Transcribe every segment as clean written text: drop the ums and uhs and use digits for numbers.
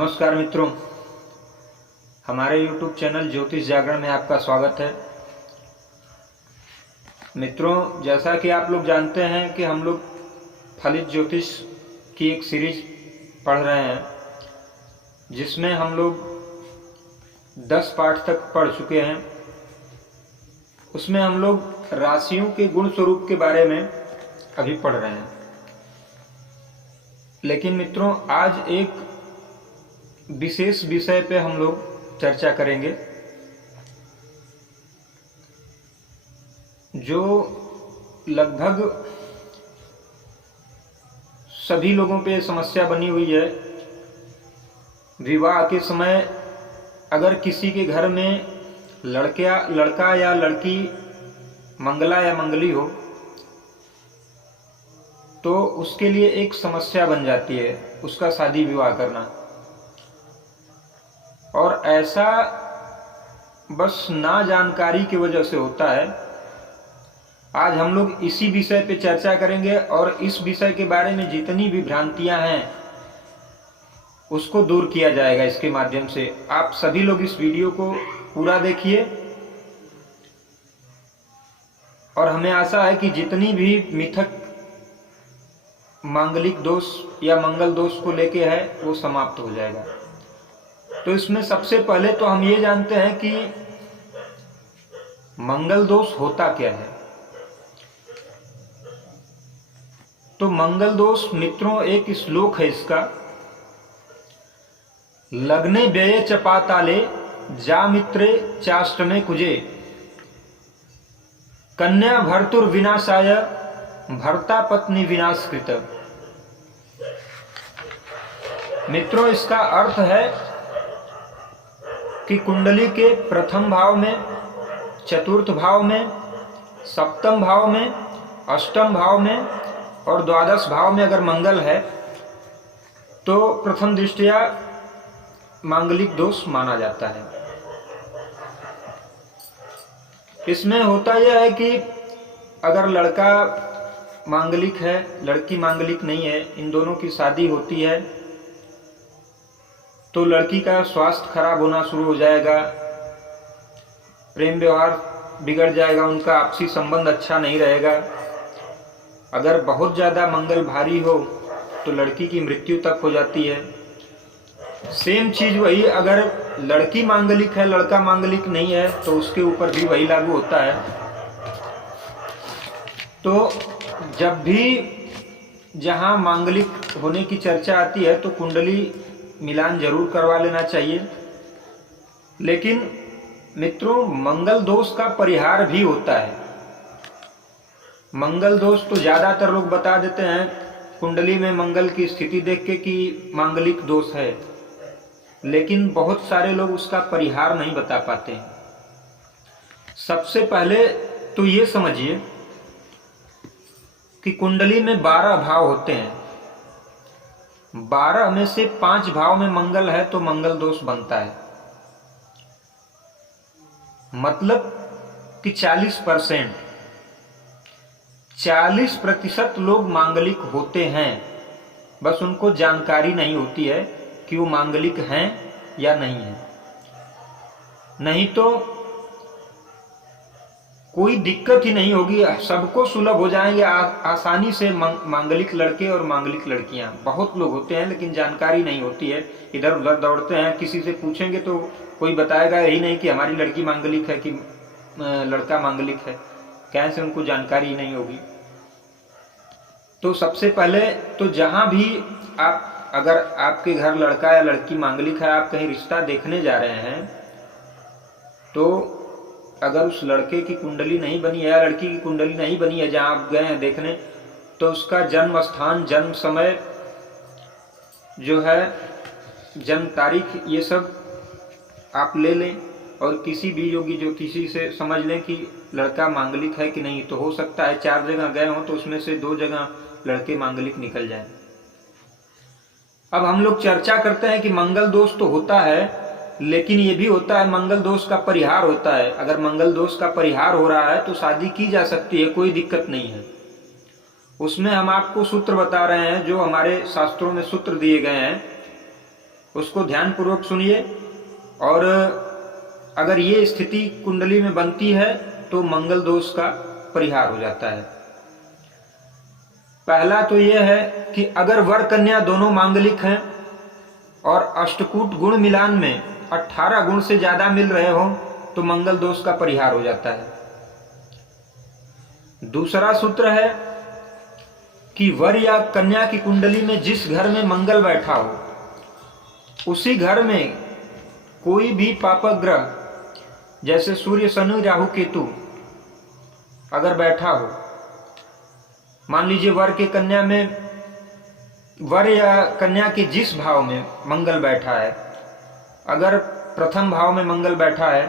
नमस्कार मित्रों, हमारे YouTube चैनल ज्योतिष जागरण में आपका स्वागत है। मित्रों, जैसा कि आप लोग जानते हैं कि हम लोग फलित ज्योतिष की एक सीरीज पढ़ रहे हैं, जिसमें हम लोग 10 पाठ तक पढ़ चुके हैं। उसमें हम लोग राशियों के गुण स्वरूप के बारे में अभी पढ़ रहे हैं। लेकिन मित्रों, आज एक विशेष विषय पे हम लोग चर्चा करेंगे, जो लगभग सभी लोगों पे समस्या बनी हुई है। विवाह के समय अगर किसी के घर में लड़का या लड़की मंगला या मंगली हो तो उसके लिए एक समस्या बन जाती है उसका शादी विवाह करना। और ऐसा बस ना जानकारी की वजह से होता है। आज हम लोग इसी विषय पे चर्चा करेंगे और इस विषय के बारे में जितनी भी भ्रांतियां हैं उसको दूर किया जाएगा इसके माध्यम से। आप सभी लोग इस वीडियो को पूरा देखिए और हमें आशा है कि जितनी भी मिथक मांगलिक दोष या मंगल दोष को लेके है वो समाप्त हो जाएगा। तो इसमें सबसे पहले तो हम ये जानते हैं कि मंगल दोष होता क्या है। तो मंगल दोष मित्रों एक श्लोक है इसका, लग्ने व्यये च पाताले जा मित्रे चाष्टमे कुजे कन्या भर्तुर विनाशाय भर्ता पत्नी विनाशकृत। मित्रों, इसका अर्थ है कि कुंडली के प्रथम भाव में, चतुर्थ भाव में, सप्तम भाव में, अष्टम भाव में और द्वादश भाव में अगर मंगल है तो प्रथम दृष्टया मांगलिक दोष माना जाता है। इसमें होता यह है कि अगर लड़का मांगलिक है, लड़की मांगलिक नहीं है, इन दोनों की शादी होती है तो लड़की का स्वास्थ्य खराब होना शुरू हो जाएगा, प्रेम व्यवहार बिगड़ जाएगा, उनका आपसी संबंध अच्छा नहीं रहेगा। अगर बहुत ज़्यादा मंगल भारी हो तो लड़की की मृत्यु तक हो जाती है। सेम चीज़ वही अगर लड़की मांगलिक है, लड़का मांगलिक नहीं है तो उसके ऊपर भी वही लागू होता है। तो जब भी जहाँ मांगलिक होने की चर्चा आती है तो कुंडली मिलान जरूर करवा लेना चाहिए। लेकिन मित्रों, मंगल दोष का परिहार भी होता है। मंगल दोष तो ज्यादातर लोग बता देते हैं कुंडली में मंगल की स्थिति देख के कि मांगलिक दोष है, लेकिन बहुत सारे लोग उसका परिहार नहीं बता पाते हैं। सबसे पहले तो ये समझिए कि कुंडली में 12 भाव होते हैं। 12 में से 5 भाव में मंगल है तो मंगल दोष बनता है। मतलब कि 40% लोग मांगलिक होते हैं, बस उनको जानकारी नहीं होती है कि वो मांगलिक हैं या नहीं है। नहीं तो कोई दिक्कत ही नहीं होगी, सबको सुलभ हो जाएंगे आसानी से मांगलिक लड़के और मांगलिक लड़कियां। बहुत लोग होते हैं लेकिन जानकारी नहीं होती है, इधर उधर दौड़ते हैं। किसी से पूछेंगे तो कोई बताएगा यही नहीं कि हमारी लड़की मांगलिक है कि लड़का मांगलिक है, कैसे उनको जानकारी नहीं होगी। तो सबसे पहले तो जहां भी आप, अगर आपके घर लड़का या लड़की मांगलिक है, आप कहीं रिश्ता देखने जा रहे हैं तो अगर उस लड़के की कुंडली नहीं बनी है या लड़की की कुंडली नहीं बनी है जहां आप गए हैं देखने, तो उसका जन्म स्थान, जन्म समय जो है, जन्म तारीख, ये सब आप ले लें और किसी भी योगी ज्योतिषी से समझ लें कि लड़का मांगलिक है कि नहीं। तो हो सकता है 4 जगह गए हों तो उसमें से 2 जगह लड़के मांगलिक निकल जाएं। अब हम लोग चर्चा करते हैं कि मंगल दोष तो होता है, लेकिन ये भी होता है मंगल दोष का परिहार होता है। अगर मंगल दोष का परिहार हो रहा है तो शादी की जा सकती है, कोई दिक्कत नहीं है। उसमें हम आपको सूत्र बता रहे हैं, जो हमारे शास्त्रों में सूत्र दिए गए हैं उसको ध्यानपूर्वक सुनिए। और अगर ये स्थिति कुंडली में बनती है तो मंगल दोष का परिहार हो जाता है। पहला तो यह है कि अगर वर कन्या दोनों मांगलिक हैं और अष्टकूट गुण मिलान में 18 गुण से ज्यादा मिल रहे हो तो मंगल दोष का परिहार हो जाता है। दूसरा सूत्र है कि वर या कन्या की कुंडली में जिस घर में मंगल बैठा हो उसी घर में कोई भी पापक ग्रह जैसे सूर्य, शनि, राहु, केतु अगर बैठा हो, मान लीजिए वर के कन्या में, वर या कन्या के जिस भाव में मंगल बैठा है, अगर प्रथम भाव में मंगल बैठा है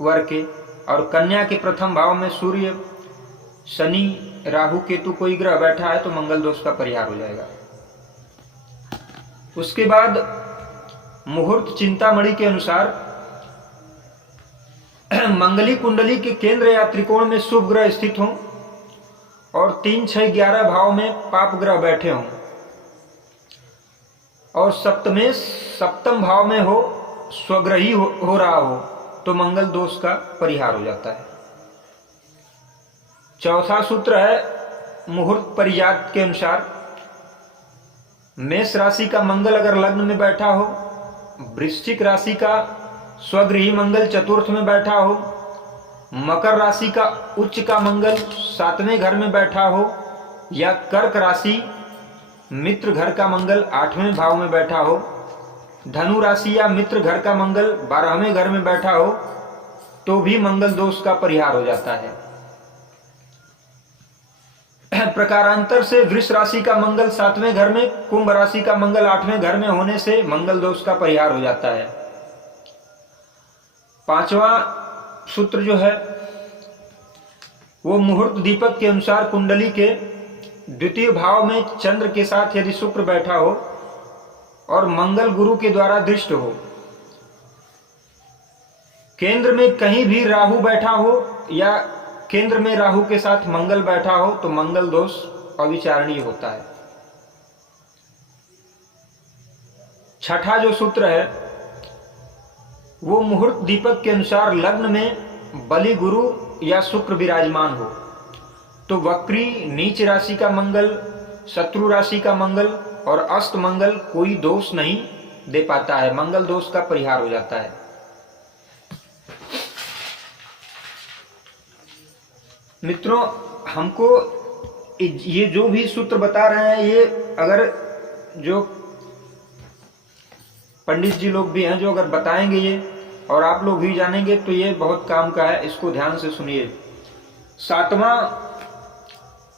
वर के और कन्या के प्रथम भाव में सूर्य, शनि, राहु, केतु कोई ग्रह बैठा है तो मंगल दोष का परिहार हो जाएगा। उसके बाद मुहूर्त चिंतामणि के अनुसार मंगली कुंडली के केंद्र या त्रिकोण में शुभ ग्रह स्थित हों और 3, 6, 11 भाव में पाप ग्रह बैठे हों और सप्तम भाव में हो, स्वग्रही हो रहा हो तो मंगल दोष का परिहार हो जाता है। चौथा सूत्र है मुहूर्त परिजात के अनुसार मेष राशि का मंगल अगर लग्न में बैठा हो, वृश्चिक राशि का स्वगृही मंगल चतुर्थ में बैठा हो, मकर राशि का उच्च का मंगल 7वें घर में बैठा हो या कर्क राशि मित्र घर का मंगल 8वें भाव में बैठा हो, धनु राशि या मित्र घर का मंगल 12वें घर में बैठा हो तो भी मंगल दोष का परिहार हो जाता है। प्रकारांतर से वृष राशि का मंगल 7वें घर में, कुंभ राशि का मंगल 8वें घर में होने से मंगल दोष का परिहार हो जाता है। पांचवा सूत्र जो है वो मुहूर्त दीपक के अनुसार कुंडली के द्वितीय भाव में चंद्र के साथ यदि शुक्र बैठा हो और मंगल गुरु के द्वारा दृष्ट हो, केंद्र में कहीं भी राहु बैठा हो या केंद्र में राहु के साथ मंगल बैठा हो तो मंगल दोष अविचारणीय होता है। छठा जो सूत्र है वो मुहूर्त दीपक के अनुसार लग्न में बलि गुरु या शुक्र विराजमान हो तो वक्री, नीच राशि का मंगल, शत्रु राशि का मंगल और अस्त मंगल कोई दोष नहीं दे पाता है, मंगल दोष का परिहार हो जाता है। मित्रों, हमको ये जो भी सूत्र बता रहे हैं ये अगर जो पंडित जी लोग भी हैं जो अगर बताएंगे ये और आप लोग भी जानेंगे तो ये बहुत काम का है, इसको ध्यान से सुनिए। 7वां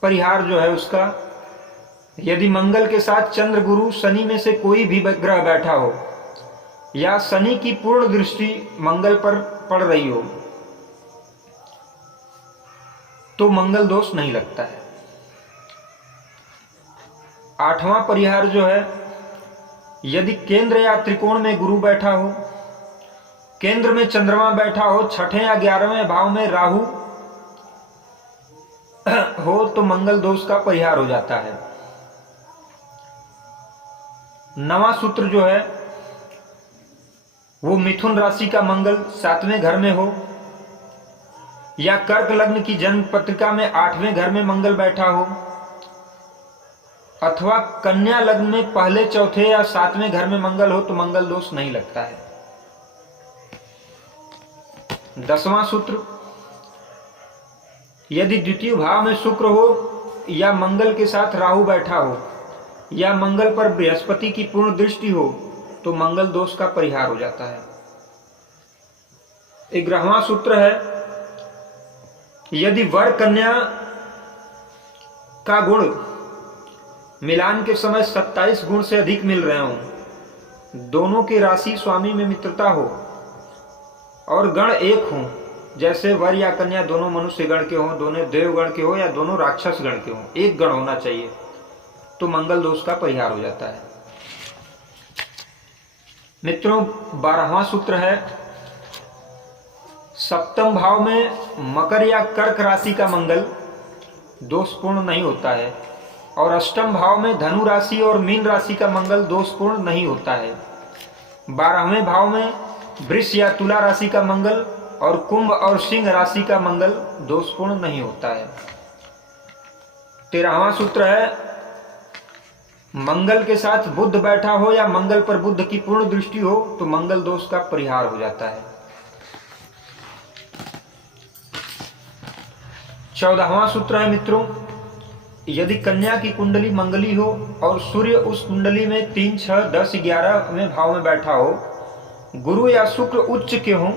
परिहार जो है उसका, यदि मंगल के साथ चंद्र, गुरु, शनि में से कोई भी ग्रह बैठा हो या शनि की पूर्ण दृष्टि मंगल पर पड़ रही हो तो मंगल दोष नहीं लगता है। 8वां परिहार जो है, यदि केंद्र या त्रिकोण में गुरु बैठा हो, केंद्र में चंद्रमा बैठा हो, 6ठे या 11वें भाव में राहु हो तो मंगल दोष का परिहार हो जाता है। 9वां सूत्र जो है वो मिथुन राशि का मंगल 7वें घर में हो या कर्क लग्न की जन्म पत्रिका में 8वें घर में मंगल बैठा हो अथवा कन्या लग्न में पहले, चौथे या 7वें घर में मंगल हो तो मंगल दोष नहीं लगता है। 10वां सूत्र, यदि द्वितीय भाव में शुक्र हो या मंगल के साथ राहु बैठा हो या मंगल पर बृहस्पति की पूर्ण दृष्टि हो तो मंगल दोष का परिहार हो जाता है। 11वां सूत्र है, यदि वर कन्या का गुण मिलान के समय 27 गुण से अधिक मिल रहे हों, दोनों की राशि स्वामी में मित्रता हो और गण एक हों, जैसे वर या कन्या दोनों मनुष्य गण के हों, दोनों देवगण के हो या दोनों राक्षस गण के हों, एक गण होना चाहिए तो मंगल दोष का परिहार हो जाता है। मित्रों, 12वां सूत्र है, सप्तम भाव में मकर या कर्क राशि का मंगल दोषपूर्ण नहीं होता है और अष्टम भाव में धनु राशि और मीन राशि का मंगल दोषपूर्ण नहीं होता है। 12वें भाव में वृष या तुला राशि का मंगल और कुंभ और सिंह राशि का मंगल दोषपूर्ण नहीं होता है। 13वां सूत्र है, मंगल के साथ बुध बैठा हो या मंगल पर बुध की पूर्ण दृष्टि हो तो मंगल दोष का परिहार हो जाता है। 14वां सूत्र है मित्रों, यदि कन्या की कुंडली मंगली हो और सूर्य उस कुंडली में 3, 6, 10, 11वें भाव में बैठा हो, गुरु या शुक्र उच्च के हों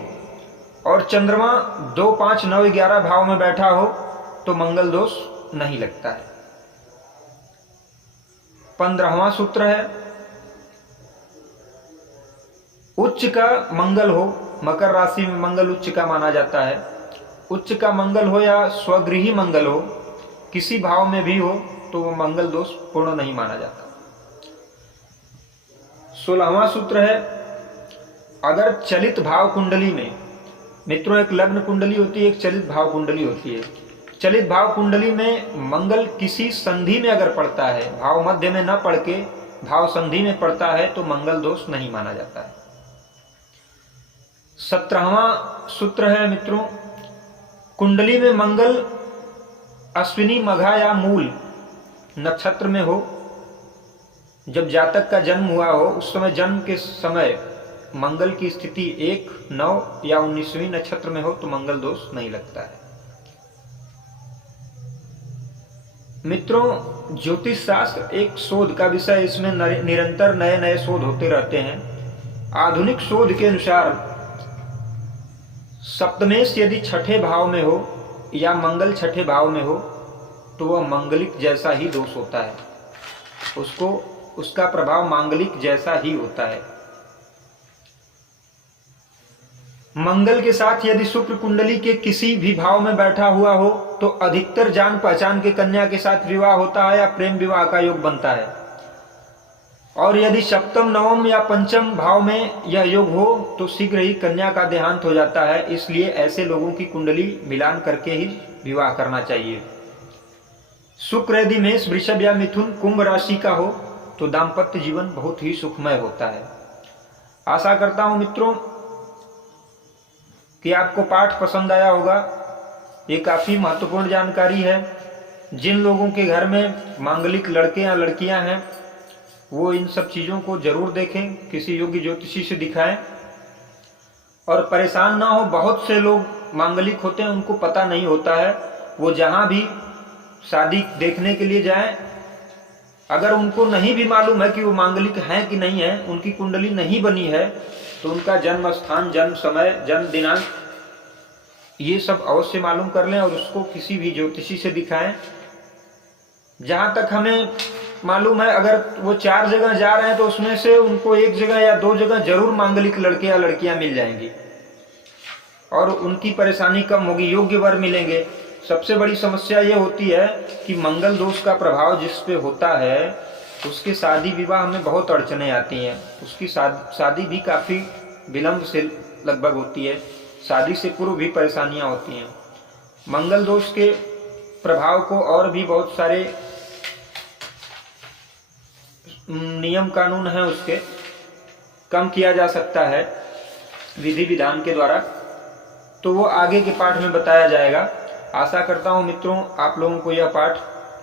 और चंद्रमा 2, 5, 9, 11 भाव में बैठा हो तो मंगल दोष नहीं लगता है। 15वां सूत्र है, उच्च का मंगल हो, मकर राशि में मंगल उच्च का माना जाता है, उच्च का मंगल हो या स्वगृही मंगल हो, किसी भाव में भी हो तो वो मंगल दोष पूर्ण नहीं माना जाता। 16वां सूत्र है, अगर चलित भाव कुंडली में, मित्रों एक लग्न कुंडली होती है, एक चलित भाव कुंडली होती है। चलित भाव कुंडली में मंगल किसी संधि में अगर पड़ता है, भाव मध्य में न पड़ के भाव संधि में पड़ता है तो मंगल दोष नहीं माना जाता है। 17वां सूत्र है मित्रों, कुंडली में मंगल अश्विनी, मघा या मूल नक्षत्र में हो, जब जातक का जन्म हुआ हो उस समय, जन्म के समय मंगल की स्थिति 1, 9 या 19वीं नक्षत्र में हो तो मंगल दोष नहीं लगता है। मित्रों ज्योतिष शास्त्र एक शोध का विषय, इसमें निरंतर नए नए शोध होते रहते हैं। आधुनिक शोध के अनुसार सप्तमेश यदि छठे भाव में हो या मंगल छठे भाव में हो तो वह मांगलिक जैसा ही दोष होता है, उसका प्रभाव मांगलिक जैसा ही होता है। मंगल के साथ यदि शुक्र कुंडली के किसी भी भाव में बैठा हुआ हो तो अधिकतर जान पहचान के कन्या के साथ विवाह होता है या प्रेम विवाह का योग बनता है। और यदि सप्तम, नवम या पंचम भाव में यह योग हो तो शीघ्र ही कन्या का देहांत हो जाता है। इसलिए ऐसे लोगों की कुंडली मिलान करके ही विवाह करना चाहिए। शुक्र यदि मेष, वृषभ या मिथुन, कुंभ राशि का हो तो दाम्पत्य जीवन बहुत ही सुखमय होता है। आशा करता हूं मित्रों कि आपको पाठ पसंद आया होगा। ये काफी महत्वपूर्ण जानकारी है। जिन लोगों के घर में मांगलिक लड़के या लड़कियां हैं वो इन सब चीजों को जरूर देखें, किसी योग्य ज्योतिषी से दिखाएं और परेशान ना हो। बहुत से लोग मांगलिक होते हैं, उनको पता नहीं होता है। वो जहां भी शादी देखने के लिए जाएं, अगर उनको नहीं भी मालूम है कि वो मांगलिक हैं कि नहीं है, उनकी कुंडली नहीं बनी है, तो उनका जन्म स्थान, जन्म समय, जन्म दिनांक ये सब अवश्य मालूम कर लें और उसको किसी भी ज्योतिषी से दिखाएं। जहां तक हमें मालूम है, अगर वो 4 जगह जा रहे हैं तो उसमें से उनको 1 जगह या 2 जगह जरूर मांगलिक लड़के या लड़कियां मिल जाएंगी और उनकी परेशानी कम होगी, योग्य वर मिलेंगे। सबसे बड़ी समस्या ये होती है कि मंगल दोष का प्रभाव जिस पे होता है उसके शादी विवाह में बहुत अड़चने आती हैं। उसकी शादी भी काफी विलंब से लगभग होती है, शादी से पूर्व भी परेशानियां होती हैं। मंगल दोष के प्रभाव को और भी बहुत सारे नियम कानून हैं, उसके कम किया जा सकता है विधि विधान के द्वारा, तो वो आगे के पाठ में बताया जाएगा। आशा करता हूं मित्रों आप लोगों को यह पाठ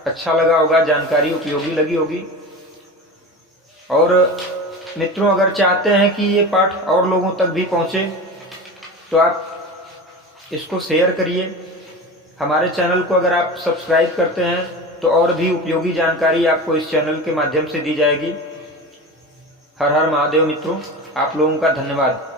अच्छा लगा होगा, जानकारी उपयोगी लगी होगी। और मित्रों अगर चाहते हैं कि ये पाठ और लोगों तक भी पहुंचे तो आप इसको शेयर करिए। हमारे चैनल को अगर आप सब्सक्राइब करते हैं तो और भी उपयोगी जानकारी आपको इस चैनल के माध्यम से दी जाएगी। हर हर महादेव मित्रों, आप लोगों का धन्यवाद।